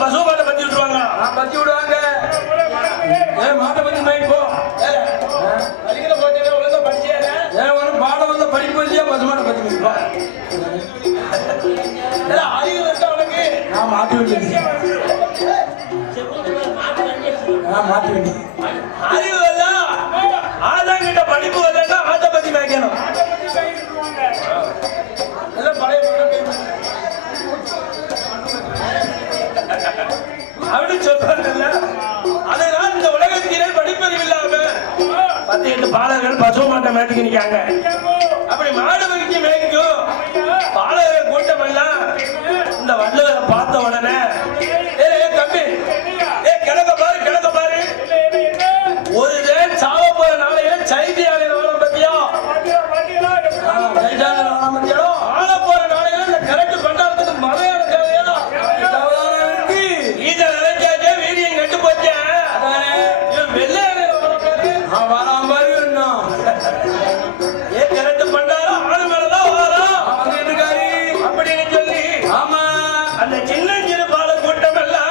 பசு மாட்டை பத்தி விட்டுருவாங்க. பத்தி விடுவாங்க. மாட்டை பத்தி போய் போ. படிக்கிற போட்டே ஒழுங்கா படிச்சேன். ஒரு பாடம் வந்து படிப்பு இல்லையா பசு மாட்டை பத்தி போயிருப்பா. அறிவு இருக்கா உனக்கு? நான் மாட்டி வேண்டியது. மாட்டி வேண்டியது. அறிவு இல்ல. ஆதாங்கிட்ட படிப்பு வரலன்னா ஆட்டை பத்தி மேய்க்கணும். பழைய அப்படி சொல்றாங்கல்ல. அதனால் இந்த உலகத்திலே படிப்பறிவு இல்லாம 10-8 பாலகர்கள் பசு மாட்டை மேய்க்க நிக்காங்க. அப்படி மாடு வகிக்க மேய்க்கும் பாலகர் கூட்டம் எல்லாம் இந்த வள்ளுவரை பார்த்த உடனே தம்பி கிழக்க பாரு கிழக்க பாரு ஒரு சாவ போற நாளையில சைதியாளர் வளம் பத்தியா ஆள போற நாளையில இந்த கரெக்ட் பண்றதுக்கு மலையாள தேவையா இத நினைச்சாச்சே வீரியம் கெட்டு போச்சே வெள்ளையாளர் வளம் பாரு வராம பாரு கரெக்ட் பண்றாரோ ஆளு மேலதான் வரும் அப்படின்னு சொல்லி ஆமா அந்த சின்னஞ்சிறு பால கூட்டம் எல்லாம்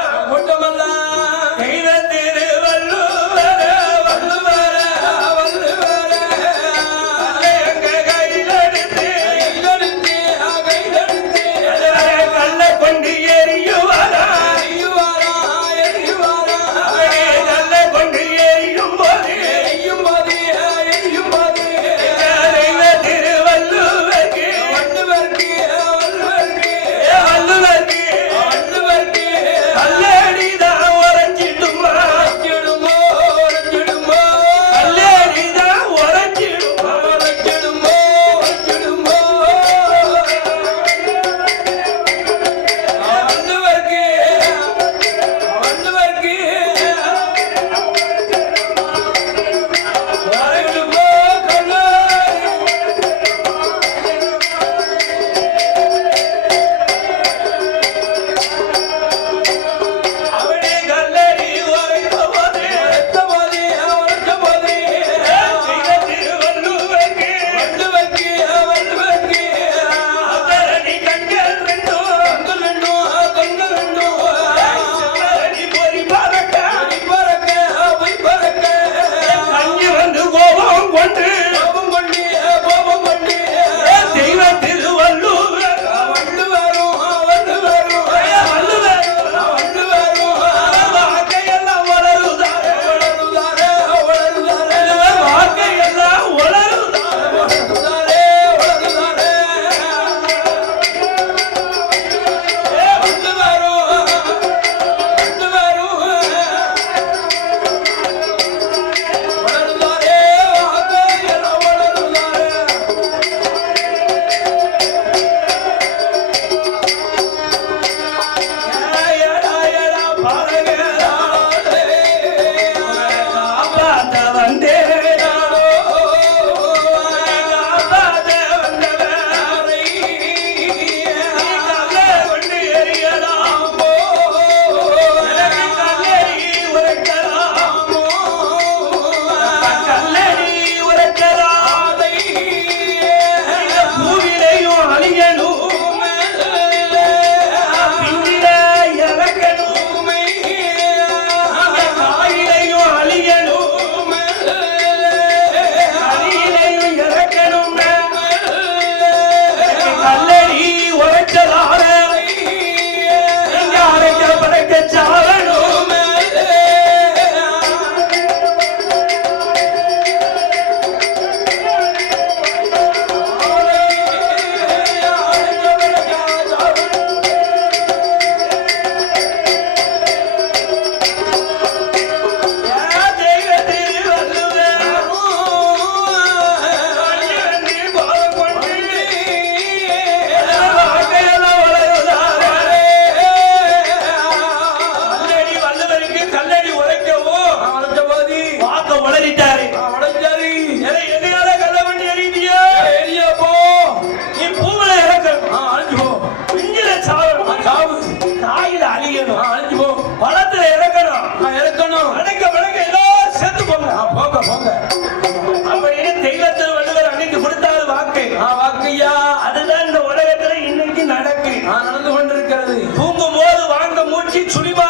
நடந்து கொண்டிருக்கிறது. தூங்கும் போது வாங்க மூச்சு சுழிமா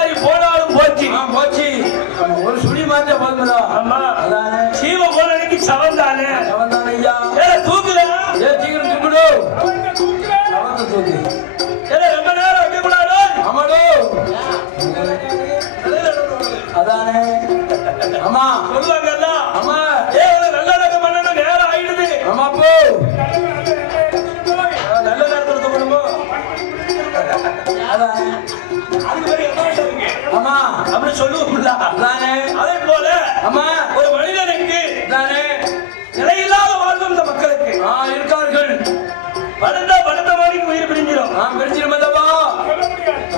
அவத்த தூக்கு. ஏன்னா ரொம்ப நேரம் வைக்க கூடாது. ஆமாடோ. அதானே. ஆமா. சொல்லுவாங்கல்ல. ஆமா. நல்லடக்கம் பண்ணணும் நேரம் ஆயிடுது. ஆமா போ. நல்ல நேரத்துல தூக்கணுமோ? அதானே. அதுக்கு பேரு என்ன இருக்கு? ஆமா. அப்படி சொல்லுவோம்ல. அதானே. அதே போல ஆமா. ஒரு மனிதனுக்கு அதானே. நிலையில்லாத வாழ்வு இந்த மக்களுக்கு இருக்கார்கள். படுத்த மணிக்கு உயிர் பிரிஞ்சிடும். பிரிஞ்சிருமல்லவா?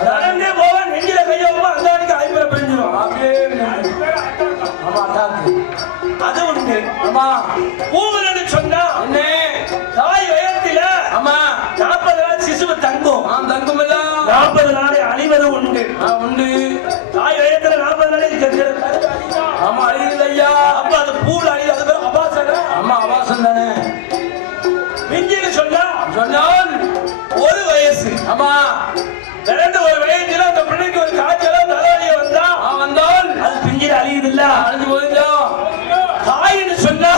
நடந்தே போவன் நெஞ்சில கையவும் அந்த அன்னைக்கு ஐம்பரை பிரிஞ்சிடும். அப்படியே. ஆமா தாக்கு. அது உண்டு. ஆமா. பூவலன்னு சொன்னா என்ன? தாய் வயத்தில ஆமா 40 நாள் சிசுவு தங்கும். தங்குமல்ல. 40 நாளை அழிவது உண்டு. உண்டு. தாய் வயத்துல 40 நாளை ஆமா அழியுது ஐயா. அப்ப அது பூல அழியுது. அது பேர் அபாசன. ஆமா அவாசம் தானே. மிஞ்சின்னு சொன்னா சொன்னால் ஒரு வயசு. ஆமா பிறந்த ஒரு வயசுல அந்த பிள்ளைக்கு ஒரு காய்ச்சலோ தலைவலியோ வந்தா வந்தால் அது பிஞ்சில் அழியுது இல்ல, அழிஞ்சு போயிட்டா. தாயின்னு சொன்னா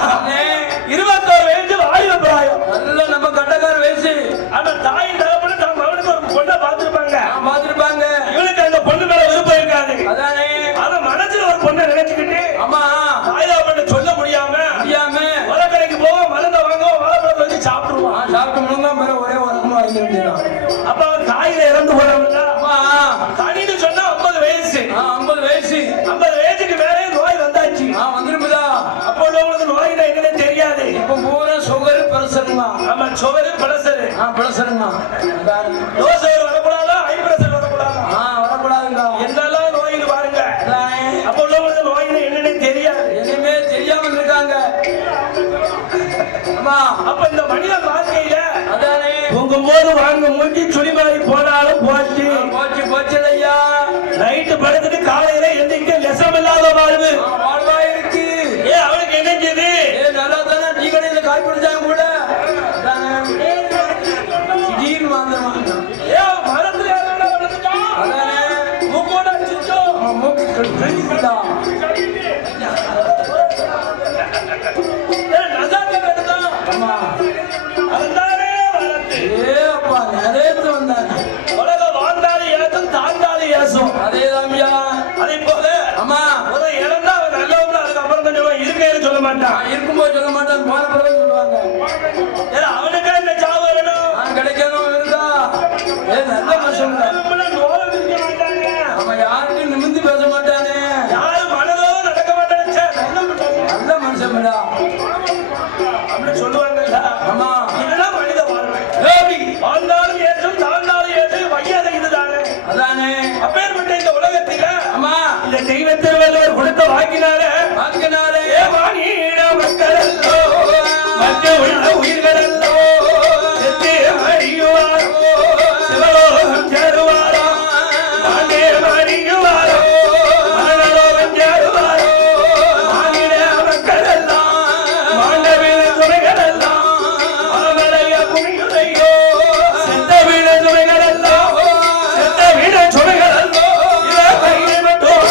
21 வயசு வாலிப பிராயம். நல்ல நம்ம கட்டக்கார வயசு. அந்த தாயின் தகப்பன தம் மகனுக்கு ஒரு பொண்ணை பார்த்திருப்பாங்க. பார்த்திருப்பாங்க. இவனுக்கு அந்த பொண்ணு மேல விருப்பம் இருக்காது. அதானே. அத மனசுல ஒரு பொண்ணை நினைச்சுக்கிட்டு ஆமா தாய் தகப்பன சொல்ல முடியாம உரக்கடைக்கு போவோம், மருந்த வாங்குவோம், வாழைப்பழத்தை வச்சு சாப்பிடுவான். சாப்பிட்டு முழுங்க ஒரே உரக்கமா வாங்கி வேண்டியதான். அப்ப அவன் தாயில இறந்து போறவங்க தனின்னு சொன்னா 50 வயசு. 50 வயசு. 50 வயசுக்கு மேலே நோய் வந்தாச்சு. வந்துருக்குதா? அப்போ உள்ளவங்களுக்கு நோய்னா என்னன்னு தெரியாது. இப்ப பூரா சுகர் பிரஷருமா? ஆமா சுகரு பிரஷரு. பிரஷருமா. தோசை வரக்கூடாதா, ஹை பிரஷர் வரக்கூடாதா? வரக்கூடாதுங்களா? என்னெல்லாம் நோயின்னு பாருங்க. அப்போ உள்ளவங்களுக்கு நோய்னா என்னன்னு தெரியாது. எதுவுமே தெரியாம இருக்காங்க. அப்ப இந்த மனித வாழ்க்கையில அதானே தூங்கும் போது வாங்க மூட்டி சுடி மாதிரி போனாலும் போச்சு போச்சு ஐயா. நைட்டு படுத்துட்டு காலையில எந்திரிக்க லெசமில்லாத வாழ்வு வாழ்வா இருக்கு. அவனுக்கு என்ன செய்யுது? நல்லா தானே டீ கடையில காய் பிடிச்சாங்க கூட திடீர்னு வாங்க மரத்துல அதானே மூக்கோட அடிச்சுச்சோ மூக்கு கழிச்சுட்டா. ஆமா அதுதானே வளர்த்து. அப்பா நிறைய வந்தாங்க. உலக வாழ்ந்தாலும் ஏசும் தாழ்ந்தாலும் ஏசும். அதேதான்யா. அதே போல ஆமா ஒரு இழந்தா அவன் நல்லவங்க அதுக்கப்புறம் தான் சொல்லுவான், இருக்கேன்னு சொல்ல மாட்டான். இருக்கும்போது சொல்ல மாட்டான், போன பிறகு சொல்லுவாங்க. ஏன்னா அவனுக்கே இந்த சாவு வரணும், கிடைக்கணும் இருந்தா நல்ல மனுஷன். அவன் யாருக்கும் நிமிந்து பேச மாட்டானே, யாரும் மனதோடு நடக்க மாட்டானே. நல்ல மனுஷன் அப்படின்னு சொல்லுவாங்கல்ல. ஆமா இதெல்லாம் மனித வாழ்வை. வாழ்ந்தாலும் ஏற்றும் தாழ்ந்தாலும் ஏற்றும் வையாத இதுதானே. அதானே அப்பேற்பட்ட இந்த உலகத்தில ஆமா இந்த தெய்வ திருவள்ளுவர் கொடுத்த வாக்கினாலே ஏமானிட மக்கள் அல்லோ மற்ற உள்ள உயிர்கள் அல்லோ செத்தே மடியுவாரோ சிவலோகம் சேருவாரோ மாண்டே மடியுவாரோ மனலோகம் சேருவாரோ மானிட மக்கள் எல்லாம் மாண்டவிட துறைகள் எல்லாம் மாமலைய குமியுதையோ செத்த வீட துறைகள் எல்லாம் செத்த வீட சுமைகள் அல்லோ இதை கையில் மட்டும்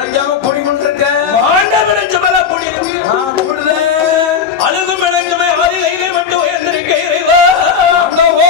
படைக்காம பொடி கொண்டிருக்க ஆண்ட விளைஞ்சமெல்லாம் பொடி இருக்கு கூடுதே அழுகும் விளைஞ்சமே ஆதிலையிலே மட்டும் உயர்ந்திருக்க இறைவா அங்க ஓ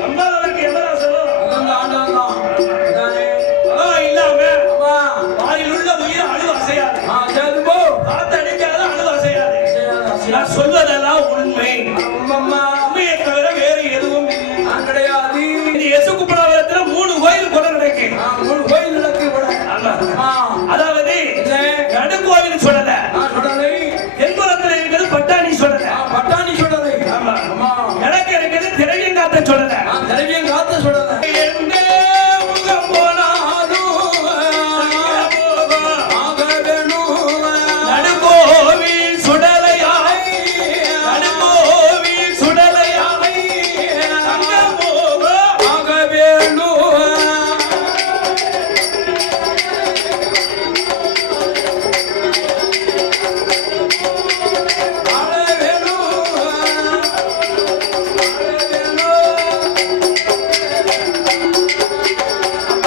நம்பாதவருக்கு எமராசனம் அந்த ஆண்டவன் தான் அதானே அதான் இல்லாம ஆமா வாரில் உள்ள உயிர் அழுது அசையாது சரி போ காத்து அடிக்காத அழுது அசையாது நான் சொல்வதெல்லாம் உண்மை அம்மா உண்மையை தவிர வேறு எதுவும் இல்லை கிடையாது இது எசுக்குப்படாவரத்துல 3 கோயில் கூட நடக்கு ஒரு கோயில் நடக்கு கூட ஆமா. அதாவது நடுக்கோவில் சொல்லல சொல்லலை தென்புறத்துல இருக்கிறது பட்டாணி சொல்லல பட்டாணி சொல்லலை ஆமா ஆமா எனக்கு இருக்கிறது திரையங்காத்த சொல்லல தலைவியம் காத்த சொல்லலை எங்கே முகம் போனாலும் ஆக வேணும் நடுக்கோவில் சுடலையாய் நடுக்கோவில் சுடலையாய் அங்கம் போக ஆக வேணும்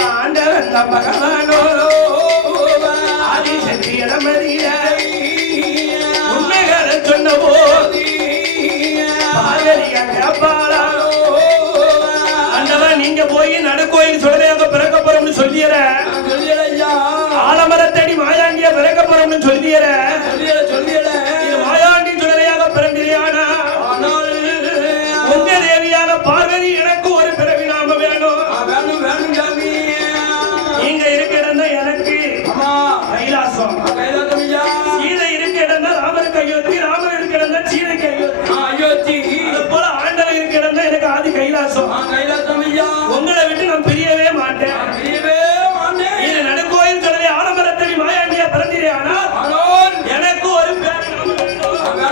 ஆண்டவன் பகவானோ ஆதிசக்தி இடமறிய உண்மைகளை சொன்ன போது ஆண்டவன் நீங்க போய் நடுக்கோயில் சுடலையாக பிறக்க போறோம்னு சொல்லியற ஆலமரத்தடி மாயாண்டிய பிறக்க போறோம்னு சொல்லியற இது மாயாண்டி சுடலையாக பிறந்திரியானா உங்க தேவியான பார்வதி எனக்கு ஒரு பிறவி நாம வேணும் நீங்க இருக்க இடம் தான் எனக்கு கைலாசம் சீதை இருக்க இடம் தான் ராமருக்கு அயோத்தி ராமர் இருக்க இடம் தான் சீதைக்கு அயோத்தி அது போல ஆண்டவன் இருக்க இடம் தான் எனக்கு ஆதி கைலாசம் உங்களை விட்டு நான் பிரியவே மாட்டேன் இது நடுக்கோயில் சொல்லி ஆலமரத்தடி மாயாண்டியா பிறந்தீரே ஆனால் எனக்கு ஒரு பேர் உங்களை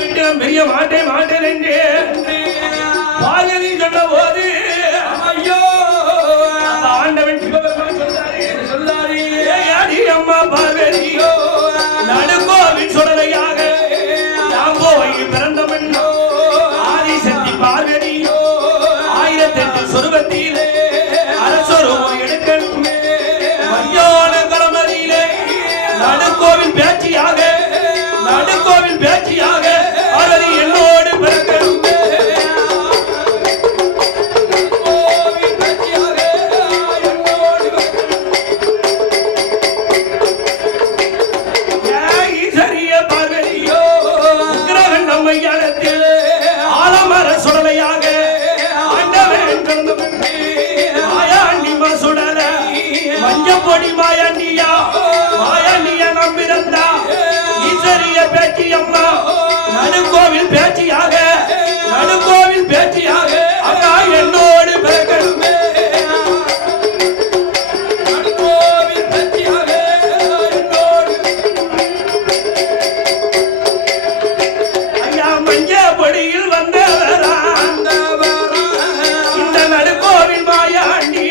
விட்டு நான் பிரிய மாட்டேன் மாட்டேன் என்று பார்வதி சொன்ன போது ஐயோ அந்த ஆண்டவன் சிவபெருமான் சொல்றாரு அடி அம்மா பார்வதியோ நடுக்கோவில் சுடலையாக நாம் போய் பிறந்தவன் ஆதிசக்தி பார்வதியோ 1008 சொருவத்திலே அரசொருவம் எடுக்கணும் மையான களமதியிலே நடுக்கோவில் பேச்சியாக பார்வதி என்னோடு பிறக்கணும் ஈஸ்வரிய பார்வதியோ உக்கிரகன் நம்மை இடத்தில் ஆலமர சுடலையாக ஆண்டவன் பிறந்தவன் மாயாண்டிமா சுடல மஞ்சப்பொடி மாயாண்டியா நம்பிருந்தா ஈஸ்வரிய பேச்சி அம்மா நடுக்கோவில் பேச்சியாக அம்மா என்னோடு பிறக்கணுமே ஐயா மஞ்சப்பொடியில் வந்தவரா இந்த நடுக்கோவில் மாயாண்டி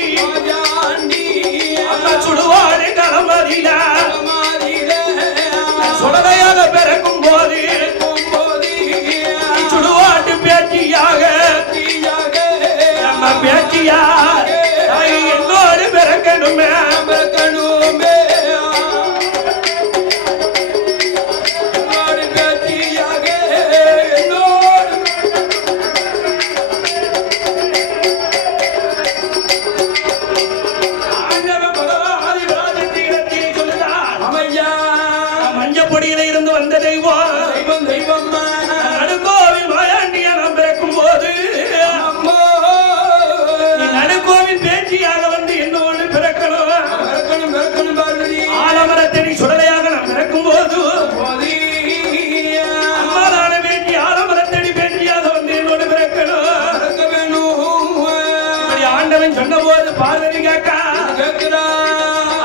அம்மா சுடுவாரு களமதியில சுடலையாக பிறக்கும் போது சுடுவாட்டு பேச்சியாக நம்ம பேச்சியா என்னோடு பிறக்கணுமே ஆண்டவன் பகவான் ஆதிபராசக்தியிடத்தில் சொல்லுகிறார் மஞ்சப்பொடியில இருந்து வந்த தெய்வம் நடுக்கோவில் மாயாண்டியா நாம் பிறக்கும் போது நீ நடுக்கோவில் பேச்சியாக வந்து என்னோடு பிறக்கணும் ஆலமரத்தடி சுடலையாக நாம் பிறக்கும் போது அம்மாதான பேட்டி ஆலமரத்தடி பேட்டியாக வந்து என்னோடு பிறக்கணும் இப்படி ஆண்டவன் சொன்ன போது பார்வதி கேட்கா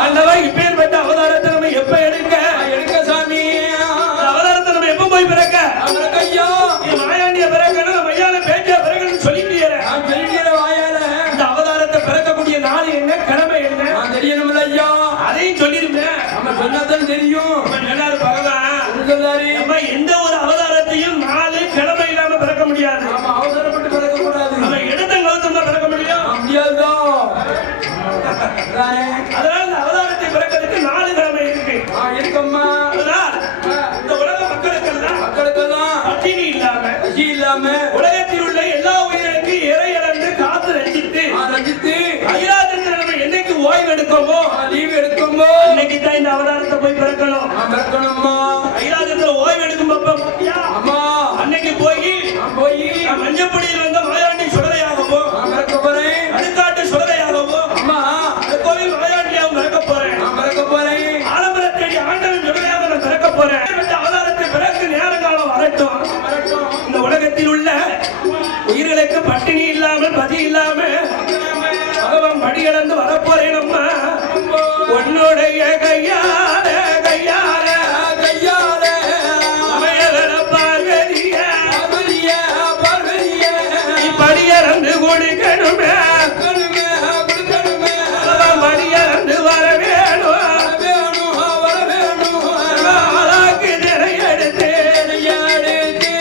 ஆண்டவன் இப்பேற்பட்ட அவதாரத்தை நம்ம எப்ப எடுக்க சாமி அவதாரத்தை நம்ம எப்ப போய் பிறக்க நீ மாயாண்டிய பிறக்கணும் மையான பேட்டியா பிறக்கணும்னு சொல்லிட்டு இந்த அவதாரத்தை பிறக்கக்கூடிய நாள் என்ன கிழமை என்ன தெரியணும்ல ஐயா அதையும் சொல்லிருந்தேன் நம்ம சொன்னாதான் தெரியும் சொன்னாரு பகவான் சொல்லாரு நம்ம எந்த ஒரு அவதாரத்தையும் நாலு கிழமை இல்லாம பிறக்க முடியாது நம்ம அவசரப்பட்டு பிறக்க கூடாது நம்ம இடத்த கழுத்தம் தான் பிறக்க முடியும் முடியாதுதான் ஆட்டுப்படியில் வந்த மாயாண்டி சுடலையாகவும் மறக்க போறேன். அடுக்காட்டு சுடலையாகவும் அம்மா அந்த கோவில் மாயாண்டியாகவும் பிறக்க போறேன். மறக்க போறேன். ஆலமர தேடி ஆண்டவன் சுடலையாக நான் பிறக்க போறேன். இந்த ஆதாரத்தை பிறகு நேரங்காலம் வரட்டும். இந்த உலகத்தில் உள்ள உயிர்களுக்கு பட்டினி இல்லாமல் பதி இல்லாம பகவான் படி கடந்து வரப்போறேன். அம்மா உன்னுடைய கையால கையால கையால அமையவன பார்வதிய பார்வதிய பார்வதிய நீ படியறந்து கொடுக்கணுமே கொடுக்கணுமே கொடுக்கணுமே பகவான் படியறந்து வர வேணும். வர வேணும் ஆளாக்கு திரை எடுத்து எடுத்து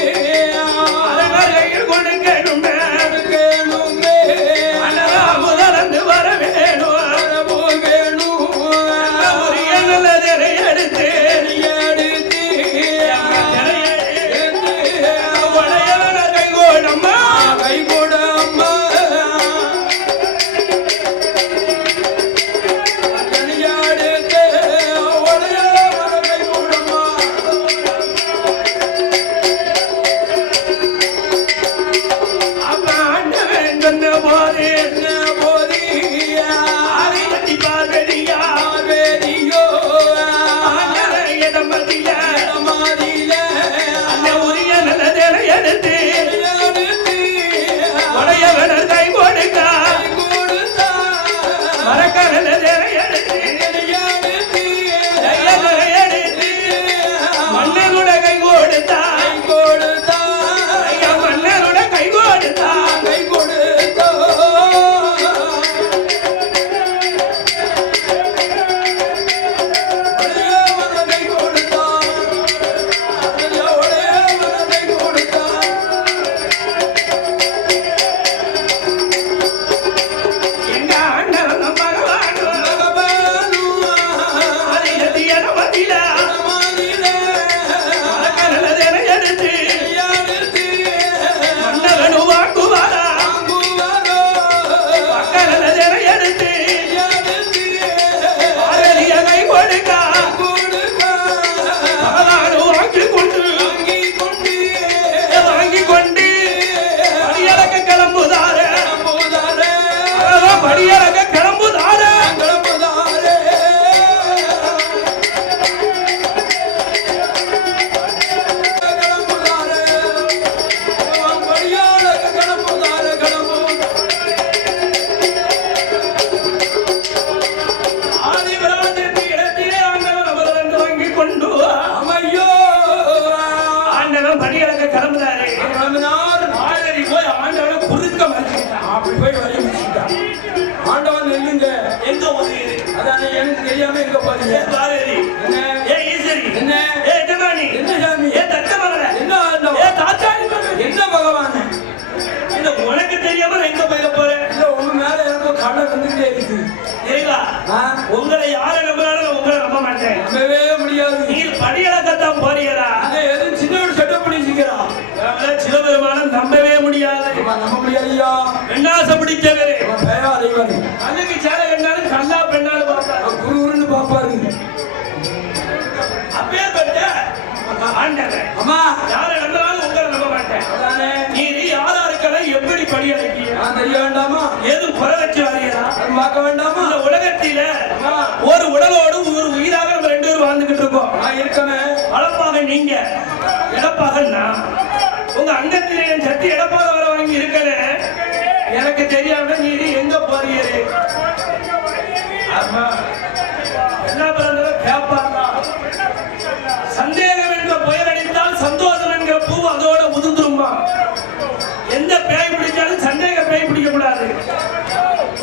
அழகையில் கொடுக்கணுமே கொடுக்கணுமே அண்ணா முதலந்து வர வேணும். உரிய நல்ல திரை எடுத்து உடையவன கைகோடம்மா அப்ப ஆண்டவன் சொன்ன போது ஆதி கட்டி பார்வதியா ஆண்டவன் இடம் மதிய அந்த உரிய நல்ல திரை எடுத்து உடையவனர் கை கொடுக்க மறக்க நல்ல திரை எடுத்து திரை எடுத்து மன்னனோட கை கொடுத்தா ஐயா மன்னனோட கை கொடுத்தா எங்க ஆண்டவன் பகவானும் அதை எதியன மதில மறக்க நல்ல திரை எடுத்து மன்னவனு வாங்குவாரா பக்க நல்ல திரை எடுத்து பார்வதிய கை கொடுக்க பகவானு வாங்கி கொண்டு படியறக்க கிளம்புதார படியறக்க கிளம்புதார ஆதிபிராமத்திற்கு இடத்திலே ஆண்டவன் அமர்ந்து வாங்கி கொண்டு ஆண்டவன் படியறக்க கிளம்புதாரு. ஆதரி போய் ஆண்டவனை குறுக்க மறைச்சிட்டான். ஆண்டவன் நெல்லுங்க எங்க ஒதுங்குது? அதானே எனக்கு தெரியாம எங்க பாருங்க ஏ பார்வதி, என்ன? ஏ ஈஸ்வரி, என்ன? ஏ எஜமானி, என்ன சாமி? ஏ தக்கமகள, என்ன ஆண்டவன்? ஏ தாத்தாடி மகன். என்ன பகவான் இந்த உனக்கு தெரியாம நான் எங்க போயிட போறேன்? இல்ல உங்க மேல எனக்கு கடை வந்துகிட்டே இருக்கு தெரியுங்களா? உங்களை யாரை நம்பினாலும் நான் உங்களை நம்ப மாட்டேன். நம்பவே முடியாது நீங்கள் படியளக்கத்தான் போறீங்களா? அதை எதுவும் சின்ன ஒரு செட்டப் பண்ணி வச்சுக்கிறான் சிவபெருமானம் நம்பவே முடியாது. நம்ப முடியாதுயா பெண்ணாசை பிடிச்சவரு பேரா அறிவாரு கல்லுக்கு சேலை கண்டாலும் கல்லா பெண்ணாலும் பார்ப்பாரு. குருன்னு பாப்பாரு அப்பேற்பட்ட ஆண்டவன் அம்மா யாரை நம்பினாலும் உங்களை நம்ப மாட்டேன். அதானே நீர் யாராருக்கெல்லாம் எப்படி படியடைக்கீங்க? நான் தெரிய வேண்டாமா ஏதும் குறை வச்சு வரீங்களா? அது பார்க்க வேண்டாமா இந்த உலகத்தில அம்மா ஒரு உடலோடு ஒரு உயிராக நம்ம ரெண்டு பேரும் வாழ்ந்துகிட்டு இருக்கோம். நான் இருக்கமே வளப்பாக நீங்க, இடப்பாக நான். உங்க அங்கத்திலே என் சட்டி இடப்பாக வர வாங்கி இருக்கல. எனக்கு தெரியாம நீ எங்க போறீரு? ஆமா, என்ன பிறந்தவன் கேட்பாங்க. சந்தேகம் என்ற புயல் அடித்தால் சந்தோஷம் என்கிற பூ அதோட உதிர்ந்துருமா? எந்த பேய் பிடிச்சாலும் சந்தேக பேய் பிடிக்க கூடாது.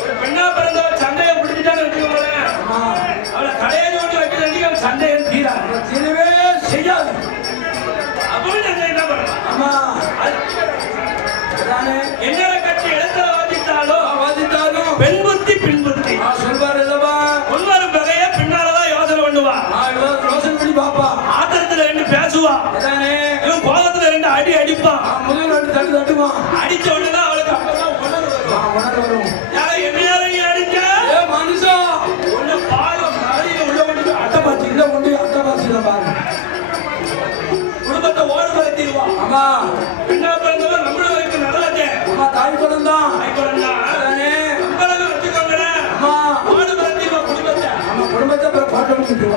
ஒரு பெண்ணா பிறந்தவன் சந்தேகம் பிடிச்சிட்டான்னு வச்சுக்கோங்களேன், அவளை கடையை ஓட்டி வைக்கிறதுக்கு சந்தேகம் தீராது, தீரவே செய்யாது. அப்படின்னு என்ன பண்ணலாம்? அம்மா அதானே என்ன கட்சி இடத்துல வாதித்தாலும் வாதித்தாலும் பெண் புத்தி பின் புத்தி சொல்வார் இல்லவா முன்வரும் வகைய பின்னாலதான் யோசனை பண்ணுவா. யோசனை பண்ணி பாப்பா ஆத்திரத்துல ரெண்டு பேசுவா, அதானே இவன் கோபத்துல ரெண்டு அடி அடிப்பான். முதல் ரெண்டு தட்டு தட்டுவான் அடிச்ச உடனே அவளுக்கு அப்பதான் உணர்வு வரும். உணர்வு வரும். யாரை என்னையாரை அடிச்ச ஏ மனுஷா ஒண்ணு பாலம் நாளையில உள்ள கொண்டு போய் அட்டை பாத்தி இல்ல ஒண்ணு அட்டை பாத்தி பாருங்க குடும்பத்தை ஓடுபடுத்திடுவா. அம்மா என்ன பிறந்தவன் நம்மள வரைக்கும் நல்லா தாய் குலம் தான். ஐக்குறந்தா அதானே. அம்பளங்க வச்சுக்கோங்கடா அம்மா மாடு வளர்த்தி குடும்பத்தை நம்ம குடும்பத்தை அப்புறம் பாட்டு முடிச்சுட்டு